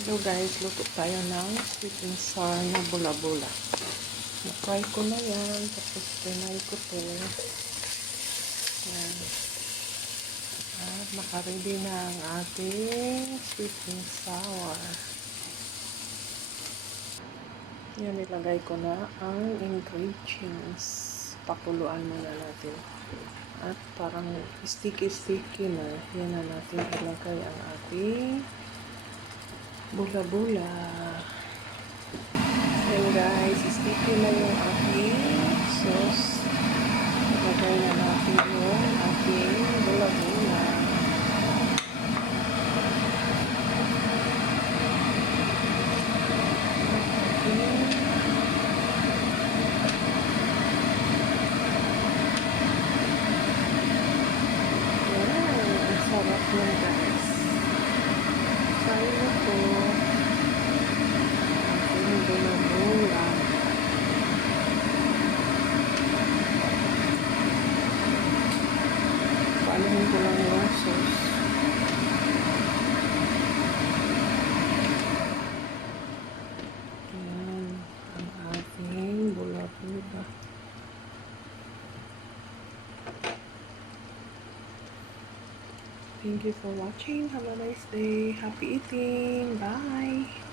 Hello guys, luto tayo ng sweet and sour na bula-bula. Na-fry ko na yan, tapos pinay ko to. Yan. At nakaready na ang ating sweet and sour. Yan, nilagay ko na ang ingredients. Pakuluan muna natin. At parang sticky-sticky na, yan na natin ilagay ang ating bula-bula. Ayan guys, sticky na yung ating sauce. Ilagay na natin yung ating bula-bula. Ayan, ang sarap yan guys. Sayo na po. Bula-bula. Paalahin ko lang yung sauce. Ayan, ang ating bula-bula. Thank you for watching. Have a nice day. Happy eating. Bye.